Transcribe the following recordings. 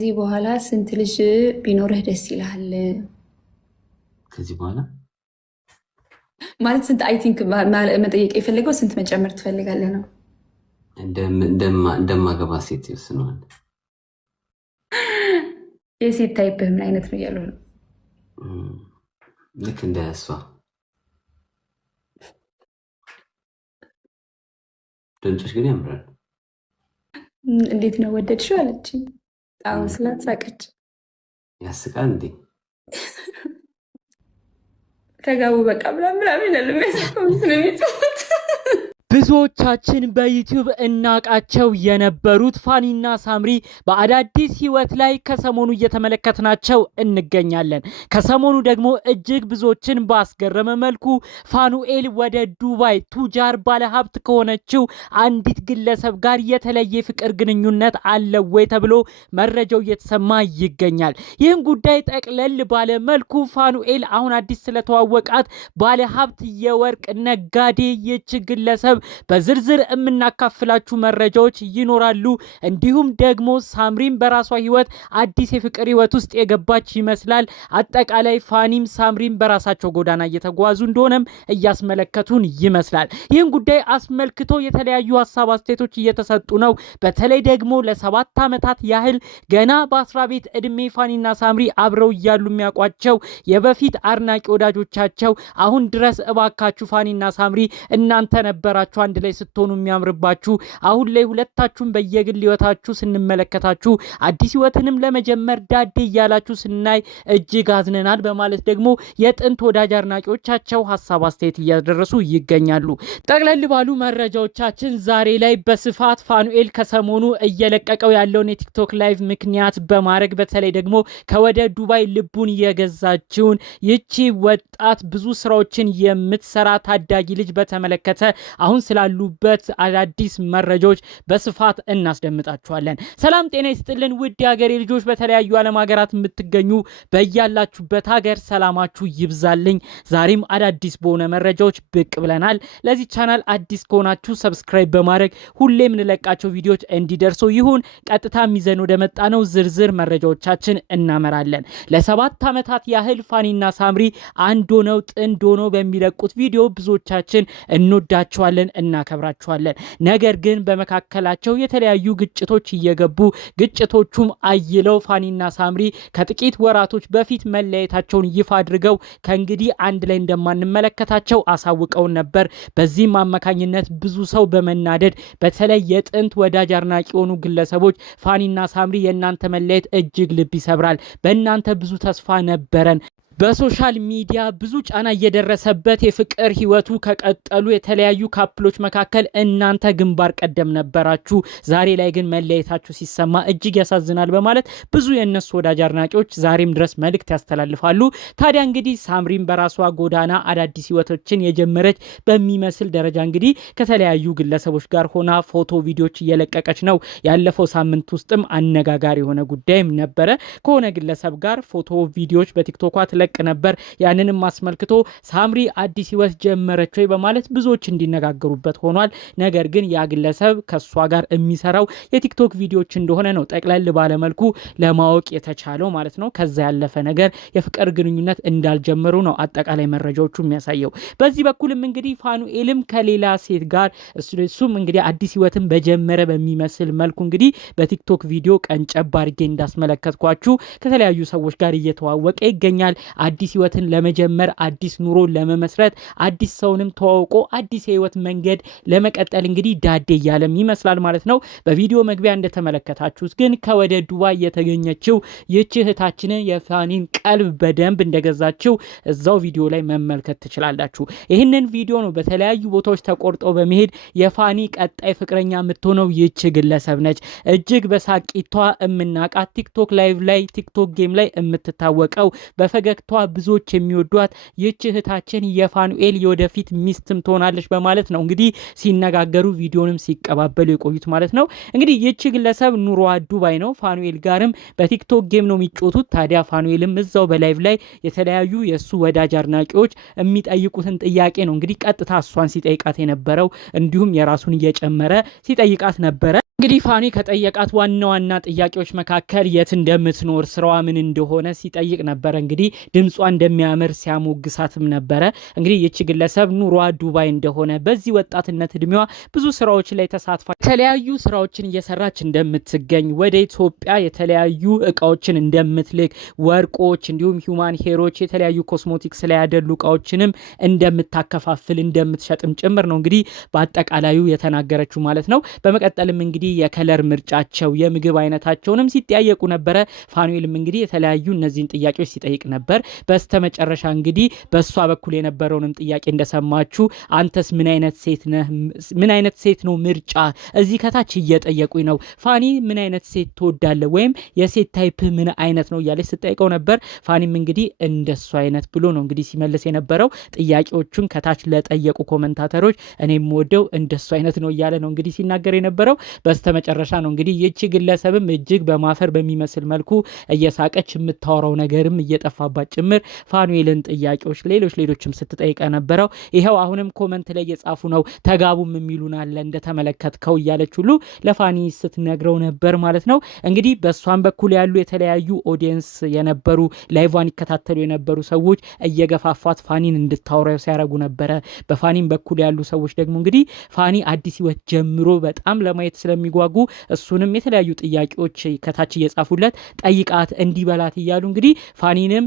ከዚህ በኋላ ስንት ልጅ ቢኖርህ ደስ ይልሃል? ከዚህ በኋላ ማለት ስንት አይ ቲንክ መጠየቅ የፈለገው ስንት መጨመር ትፈልጋለህ ነው። እንደማገባ ሴት ይወስነዋል። የሴት ታይፕህ ምን አይነት ነው እያሉ ነው? ልክ እንደ እሷ ድምፅሽ ግን ያምራል። እንዴት ነው ወደድሽው አለችኝ። ጣም ስላሳቀች ያስቃል እንዴ? ተጋቡ በቃ ምናምን ይላል የሚያስቀው ስለሚጽፉት ብዙዎቻችን በዩቲዩብ እናቃቸው የነበሩት ፋኒና ሳምሪ በአዳዲስ ህይወት ላይ ከሰሞኑ እየተመለከትናቸው እንገኛለን። ከሰሞኑ ደግሞ እጅግ ብዙዎችን ባስገረመ መልኩ ፋኑኤል ወደ ዱባይ ቱጃር ባለሀብት ከሆነችው አንዲት ግለሰብ ጋር የተለየ ፍቅር ግንኙነት አለው ወይ ተብሎ መረጃው እየተሰማ ይገኛል። ይህን ጉዳይ ጠቅለል ባለ መልኩ ፋኑኤል አሁን አዲስ ስለተዋወቃት ባለሀብት የወርቅ ነጋዴ ይች ግለሰብ በዝርዝር የምናካፍላችሁ መረጃዎች ይኖራሉ። እንዲሁም ደግሞ ሳምሪም በራሷ ህይወት አዲስ የፍቅር ህይወት ውስጥ የገባች ይመስላል። አጠቃላይ ፋኒም ሳምሪም በራሳቸው ጎዳና እየተጓዙ እንደሆነም እያስመለከቱን ይመስላል። ይህን ጉዳይ አስመልክቶ የተለያዩ ሀሳብ አስተያየቶች እየተሰጡ ነው። በተለይ ደግሞ ለ7 ዓመታት ያህል ገና በ10 ቤት እድሜ ፋኒና ሳምሪ አብረው እያሉ የሚያውቋቸው የበፊት አድናቂ ወዳጆቻቸው አሁን ድረስ እባካችሁ ፋኒና ሳምሪ እናንተ ነበራችሁ አንድ ላይ ስትሆኑ የሚያምርባችሁ፣ አሁን ላይ ሁለታችሁም በየግል ህይወታችሁ ስንመለከታችሁ አዲስ ህይወትንም ለመጀመር ዳዴ እያላችሁ ስናይ እጅግ አዝነናል በማለት ደግሞ የጥንት ወዳጅ አድናቂዎቻቸው ሀሳብ አስተያየት እያደረሱ ይገኛሉ። ጠቅለል ባሉ መረጃዎቻችን ዛሬ ላይ በስፋት ፋኑኤል ከሰሞኑ እየለቀቀው ያለውን የቲክቶክ ላይቭ ምክንያት በማድረግ በተለይ ደግሞ ከወደ ዱባይ ልቡን የገዛችውን ይቺ ወጣት ብዙ ስራዎችን የምትሰራ ታዳጊ ልጅ በተመለከተ አሁን ስላሉበት አዳዲስ መረጃዎች በስፋት እናስደምጣችኋለን። ሰላም ጤና ይስጥልን ውድ የሀገሬ ልጆች፣ በተለያዩ ዓለም ሀገራት የምትገኙ በያላችሁበት ሀገር ሰላማችሁ ይብዛልኝ። ዛሬም አዳዲስ በሆነ መረጃዎች ብቅ ብለናል። ለዚህ ቻናል አዲስ ከሆናችሁ ሰብስክራይብ በማድረግ ሁሌም እንለቃቸው ቪዲዮዎች እንዲደርሱ ይሁን። ቀጥታ ይዘን ወደ መጣነው ዝርዝር መረጃዎቻችን እናመራለን። ለ7 ዓመታት ያህል ፋኒና ሳምሪ አንድ ሆነው ጥንድ ሆነው በሚለቁት ቪዲዮ ብዙዎቻችን እንወዳቸዋለን፣ እናከብራቸዋለን። ነገር ግን በመካከላቸው የተለያዩ ግጭቶች እየገቡ ግጭቶቹም አይለው ፋኒና ሳምሪ ከጥቂት ወራቶች በፊት መለያየታቸውን ይፋ አድርገው ከእንግዲህ አንድ ላይ እንደማንመለከታቸው አሳውቀውን ነበር። በዚህም አማካኝነት ብዙ ሰው በመናደድ በተለይ የጥንት ወዳጅ አድናቂ የሆኑ ግለሰቦች ፋኒና ሳምሪ የእናንተ መለያየት እጅግ ልብ ይሰብራል፣ በእናንተ ብዙ ተስፋ ነበረን፣ በሶሻል ሚዲያ ብዙ ጫና እየደረሰበት የፍቅር ህይወቱ ከቀጠሉ የተለያዩ ካፕሎች መካከል እናንተ ግንባር ቀደም ነበራችሁ፣ ዛሬ ላይ ግን መለያየታችሁ ሲሰማ እጅግ ያሳዝናል በማለት ብዙ የነሱ ወዳጅ አድናቂዎች ዛሬም ድረስ መልእክት ያስተላልፋሉ። ታዲያ እንግዲህ ሳምሪም በራሷ ጎዳና አዳዲስ ህይወቶችን የጀመረች በሚመስል ደረጃ እንግዲህ ከተለያዩ ግለሰቦች ጋር ሆና ፎቶ ቪዲዮዎች እየለቀቀች ነው። ያለፈው ሳምንት ውስጥም አነጋጋሪ የሆነ ጉዳይም ነበረ። ከሆነ ግለሰብ ጋር ፎቶ ቪዲዮዎች በቲክቶክ ነበር። ያንንም አስመልክቶ ሳምሪ አዲስ ህይወት ጀመረች ወይ በማለት ብዙዎች እንዲነጋገሩበት ሆኗል። ነገር ግን ያ ግለሰብ ከሷ ጋር የሚሰራው የቲክቶክ ቪዲዮዎች እንደሆነ ነው ጠቅለል ባለመልኩ ለማወቅ የተቻለው ማለት ነው። ከዛ ያለፈ ነገር የፍቅር ግንኙነት እንዳልጀመሩ ነው አጠቃላይ መረጃዎቹ የሚያሳየው። በዚህ በኩልም እንግዲህ ፋኑኤልም ከሌላ ሴት ጋር እሱም እንግዲህ አዲስ ህይወትን በጀመረ በሚመስል መልኩ እንግዲህ በቲክቶክ ቪዲዮ ቀንጨብ አድርጌ እንዳስመለከትኳችሁ ከተለያዩ ሰዎች ጋር እየተዋወቀ ይገኛል። አዲስ ህይወትን ለመጀመር አዲስ ኑሮ ለመመስረት አዲስ ሰውንም ተዋውቆ አዲስ የህይወት መንገድ ለመቀጠል እንግዲህ ዳዴ እያለም ይመስላል ማለት ነው። በቪዲዮ መግቢያ እንደተመለከታችሁት ግን ከወደ ዱባይ የተገኘችው ይህች እህታችንን የፋኒን ቀልብ በደንብ እንደገዛችው እዛው ቪዲዮ ላይ መመልከት ትችላላችሁ። ይህንን ቪዲዮ ነው በተለያዩ ቦታዎች ተቆርጠው በመሄድ የፋኒ ቀጣይ ፍቅረኛ የምትሆነው ይህች ግለሰብ ነች። እጅግ በሳቂቷ የምናቃት ቲክቶክ ላይቭ ላይ ቲክቶክ ጌም ላይ የምትታወቀው በፈገግታ ብዙዎች የሚወዷት ይህች እህታችን የፋኑኤል የወደፊት ሚስትም ትሆናለች በማለት ነው እንግዲህ ሲነጋገሩ ቪዲዮንም ሲቀባበሉ የቆዩት ማለት ነው። እንግዲህ ይህች ግለሰብ ኑሮዋ ዱባይ ነው። ፋኑኤል ጋርም በቲክቶክ ጌም ነው የሚጫወቱት። ታዲያ ፋኑኤልም እዛው በላይቭ ላይ የተለያዩ የሱ ወዳጅ አድናቂዎች የሚጠይቁትን ጥያቄ ነው እንግዲህ ቀጥታ እሷን ሲጠይቃት የነበረው፣ እንዲሁም የራሱን እየጨመረ ሲጠይቃት ነበረ። እንግዲህ ፋኒ ከጠየቃት ዋና ጥያቄዎች መካከል የት እንደምትኖር ስራዋ ምን እንደሆነ ሲጠይቅ ነበር። እንግዲህ ድምጿ እንደሚያምር ሲያሞግሳትም ነበረ። እንግዲህ ይቺ ግለሰብ ኑሯ ዱባይ እንደሆነ በዚህ ወጣትነት እድሜዋ ብዙ ስራዎች ላይ ተሳትፋ የተለያዩ ስራዎችን እየሰራች እንደምትገኝ ወደ ኢትዮጵያ የተለያዩ እቃዎችን እንደምትልክ ወርቆች፣ እንዲሁም ሂውማን ሄሮች የተለያዩ ኮስሞቲክስ ላይ ያደሉ እቃዎችንም እንደምታከፋፍል እንደምትሸጥም ጭምር ነው እንግዲህ በአጠቃላዩ የተናገረችው ማለት ነው። በመቀጠልም እንግዲህ የከለር ምርጫቸው የምግብ አይነታቸውንም ሲጠያየቁ ነበረ። ፋኑኤልም እንግዲህ የተለያዩ እነዚህን ጥያቄዎች ሲጠይቅ ነበር። በስተመጨረሻ እንግዲህ በሷ በኩል የነበረውንም ጥያቄ እንደሰማችሁ አንተስ ምን አይነት ሴት ነህ? ምን አይነት ሴት ነው ምርጫ? እዚህ ከታች እየጠየቁኝ ነው። ፋኒ ምን አይነት ሴት ትወዳለህ ወይም የሴት ታይፕ ምን አይነት ነው እያለች ስጠይቀው ነበር። ፋኒም እንግዲህ እንደሱ አይነት ብሎ ነው እንግዲህ ሲመልስ የነበረው። ጥያቄዎቹን ከታች ለጠየቁ ኮመንታተሮች እኔም ወደው እንደሱ አይነት ነው እያለ ነው እንግዲህ ሲናገር የነበረው። በስተመጨረሻ ነው እንግዲህ ይቺ ግለሰብም እጅግ በማፈር በሚመስል መልኩ እየሳቀች የምታወራው ነገርም እየጠፋባት ጭምር ፋኑኤልን ጥያቄዎች ሌሎችም ስትጠይቀ ነበረው። ይሄው አሁንም ኮመንት ላይ እየጻፉ ነው ተጋቡም የሚሉን አለ እንደተመለከትከው እያለች ሁሉ ለፋኒ ስትነግረው ነበር ማለት ነው። እንግዲህ በሷን በኩል ያሉ የተለያዩ ኦዲየንስ የነበሩ ላይቫን ይከታተሉ የነበሩ ሰዎች እየገፋፏት ፋኒን እንድታወራው ሲያረጉ ነበረ። በፋኒን በኩል ያሉ ሰዎች ደግሞ እንግዲህ ፋኒ አዲስ ህይወት ጀምሮ በጣም ለማየት ስለሚጓጉ እሱንም የተለያዩ ጥያቄዎች ከታች እየጻፉለት ጠይቃት እንዲበላት እያሉ እንግዲህ ፋኒንም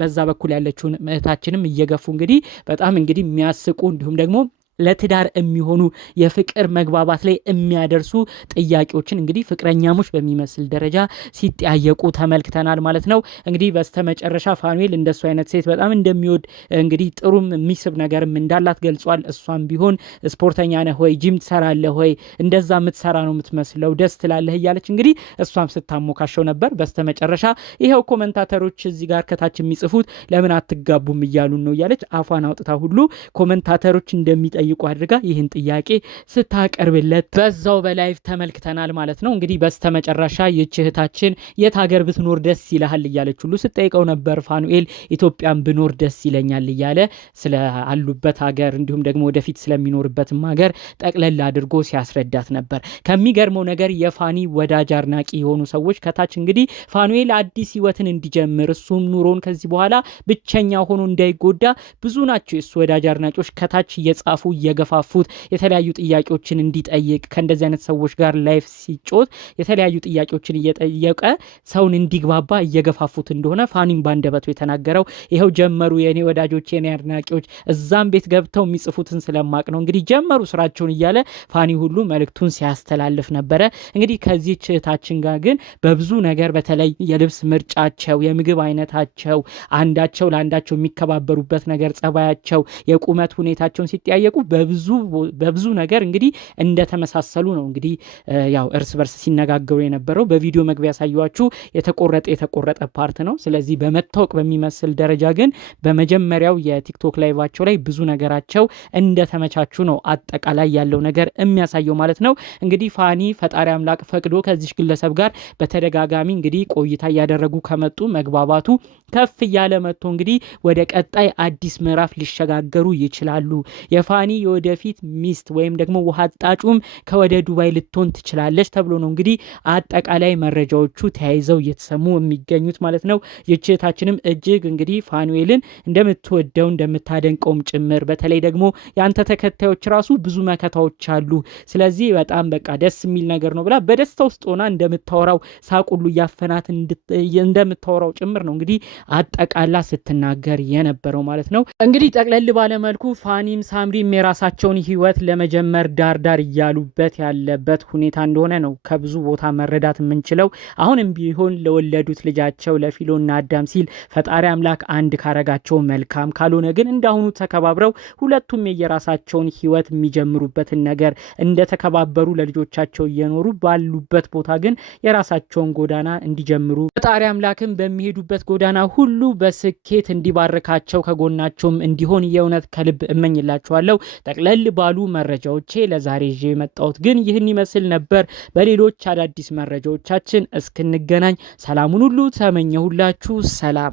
በዛ በኩል ያለችውን እህታችንም እየገፉ እንግዲህ በጣም እንግዲህ የሚያስቁ እንዲሁም ደግሞ ለትዳር የሚሆኑ የፍቅር መግባባት ላይ የሚያደርሱ ጥያቄዎችን እንግዲህ ፍቅረኛሞች በሚመስል ደረጃ ሲጠያየቁ ተመልክተናል ማለት ነው። እንግዲህ በስተመጨረሻ ፋኑኤል እንደሱ አይነት ሴት በጣም እንደሚወድ እንግዲህ ጥሩም የሚስብ ነገርም እንዳላት ገልጿል። እሷም ቢሆን ስፖርተኛ ነህ ወይ ጂም ትሰራለህ ወይ እንደዛ የምትሰራ ነው የምትመስለው ደስ ትላለህ እያለች እንግዲህ እሷም ስታሞካሸው ነበር። በስተመጨረሻ ይሄው ኮመንታተሮች እዚህ ጋር ከታች የሚጽፉት ለምን አትጋቡም እያሉን ነው እያለች አፏን አውጥታ ሁሉ ኮመንታተሮች እንደሚጠይቁ አድርጋ ይህን ጥያቄ ስታቀርብለት በዛው በላይቭ ተመልክተናል ማለት ነው። እንግዲህ በስተመጨረሻ ይህች እህታችን የት ሀገር ብትኖር ደስ ይልሃል እያለች ሁሉ ስጠይቀው ነበር። ፋኑኤል ኢትዮጵያን ብኖር ደስ ይለኛል እያለ ስለ አሉበት ሀገር እንዲሁም ደግሞ ወደፊት ስለሚኖርበትም ሀገር ጠቅለል አድርጎ ሲያስረዳት ነበር። ከሚገርመው ነገር የፋኒ ወዳጅ አድናቂ የሆኑ ሰዎች ከታች እንግዲህ ፋኑኤል አዲስ ህይወትን እንዲጀምር እሱም ኑሮን ከዚህ በኋላ ብቸኛ ሆኖ እንዳይጎዳ ብዙ ናቸው የሱ ወዳጅ አድናቂዎች ከታች እየጻፉ እየገፋፉት የተለያዩ ጥያቄዎችን እንዲጠይቅ ከእንደዚህ አይነት ሰዎች ጋር ላይፍ ሲጮት የተለያዩ ጥያቄዎችን እየጠየቀ ሰውን እንዲግባባ እየገፋፉት እንደሆነ ፋኒም ባንደበቱ የተናገረው ይሄው ጀመሩ የኔ ወዳጆች የኔ አድናቂዎች እዛም ቤት ገብተው የሚጽፉትን ስለማቅ ነው እንግዲህ ጀመሩ ስራቸውን እያለ ፋኒ ሁሉ መልእክቱን ሲያስተላልፍ ነበረ። እንግዲህ ከዚህ እህታችን ጋር ግን በብዙ ነገር በተለይ የልብስ ምርጫቸው የምግብ አይነታቸው አንዳቸው ለአንዳቸው የሚከባበሩበት ነገር ጸባያቸው የቁመት ሁኔታቸውን ሲጠያየቁ በብዙ ነገር እንግዲህ እንደተመሳሰሉ ነው እንግዲህ ያው እርስ በርስ ሲነጋገሩ የነበረው። በቪዲዮ መግቢያ ያሳያችሁ የተቆረጠ ፓርት ነው። ስለዚህ በመታወቅ በሚመስል ደረጃ ግን በመጀመሪያው የቲክቶክ ላይቫቸው ላይ ብዙ ነገራቸው እንደተመቻቹ ነው አጠቃላይ ያለው ነገር የሚያሳየው ማለት ነው። እንግዲህ ፋኒ ፈጣሪ አምላክ ፈቅዶ ከዚህ ግለሰብ ጋር በተደጋጋሚ እንግዲህ ቆይታ እያደረጉ ከመጡ መግባባቱ ከፍ እያለ መጥቶ እንግዲህ ወደ ቀጣይ አዲስ ምዕራፍ ሊሸጋገሩ ይችላሉ። የፋኒ የወደፊት ሚስት ወይም ደግሞ ውሃ አጣጩም ከወደ ዱባይ ልትሆን ትችላለች ተብሎ ነው እንግዲህ አጠቃላይ መረጃዎቹ ተያይዘው እየተሰሙ የሚገኙት ማለት ነው። የእህታችንም እጅግ እንግዲህ ፋኑኤልን እንደምትወደው እንደምታደንቀውም ጭምር በተለይ ደግሞ ያንተ ተከታዮች ራሱ ብዙ መከታዎች አሉ፣ ስለዚህ በጣም በቃ ደስ የሚል ነገር ነው ብላ በደስታ ውስጥ ሆና እንደምታወራው ሳቁሉ እያፈናት እንደምታወራው ጭምር ነው እንግዲህ አጠቃላ ስትናገር የነበረው ማለት ነው። እንግዲህ ጠቅለል ባለመልኩ ፋኒም ሳምሪም የራሳቸውን ህይወት ለመጀመር ዳርዳር እያሉበት ያለበት ሁኔታ እንደሆነ ነው ከብዙ ቦታ መረዳት የምንችለው። አሁንም ቢሆን ለወለዱት ልጃቸው ለፊሎና አዳም ሲል ፈጣሪ አምላክ አንድ ካረጋቸው መልካም፣ ካልሆነ ግን እንዳሁኑ ተከባብረው ሁለቱም የየራሳቸውን ህይወት የሚጀምሩበትን ነገር እንደተከባበሩ ለልጆቻቸው እየኖሩ ባሉበት ቦታ ግን የራሳቸውን ጎዳና እንዲጀምሩ ፈጣሪ አምላክም በሚሄዱበት ጎዳና ሁሉ በስኬት እንዲባርካቸው ከጎናቸውም እንዲሆን የእውነት ከልብ እመኝላችኋለሁ። ጠቅለል ባሉ መረጃዎቼ ለዛሬ ይዤ የመጣሁት ግን ይህን ይመስል ነበር። በሌሎች አዳዲስ መረጃዎቻችን እስክንገናኝ ሰላሙን ሁሉ ተመኘሁላችሁ። ሰላም